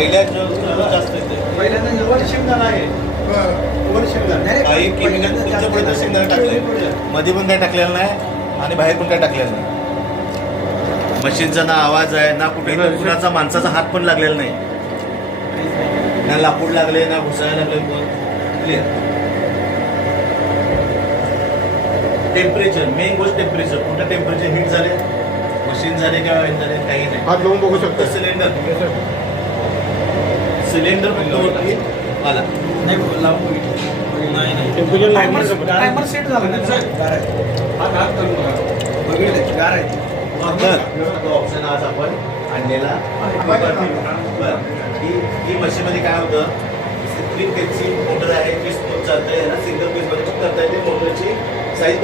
पहिल्या जास्त येते. पहिल्यांदा वर शेंगदाणा आहे. वर शेंगदाणा काही केमिकल तुमच्या पुढे तर शेंगदाणा टाकलंय, मध्ये पण काही टाकलेलं नाही आणि बाहेर पण काही टाकलेलं नाही. मशीनचा ना आवाज आहे ना कुठे कुणाचा माणसाचा हात पण लागलेला नाही, ना लाकूड लागले ना घुसायला लागले. क्लिअर. टेम्परेचर, मेन गोष्ट टेम्परेचर. कुठं टेम्परेचर हिट झाले, मशीन झाले किंवा झाले काही नाही. हात लावून बघू शकतो. सिलेंडर फक्त वरती आला. नाही लावून टेम्परेचर टायमर सेट झाला ना. बघितलं गार आहे. तो ऑप्शन आज आपण आणलेला. ही मशीनमध्ये काय होतं, 3 फेजची मोटर आहे, 20 फूट चालतंय ना. सिंगल फेजमध्ये पण करता येते. मोटरची साईज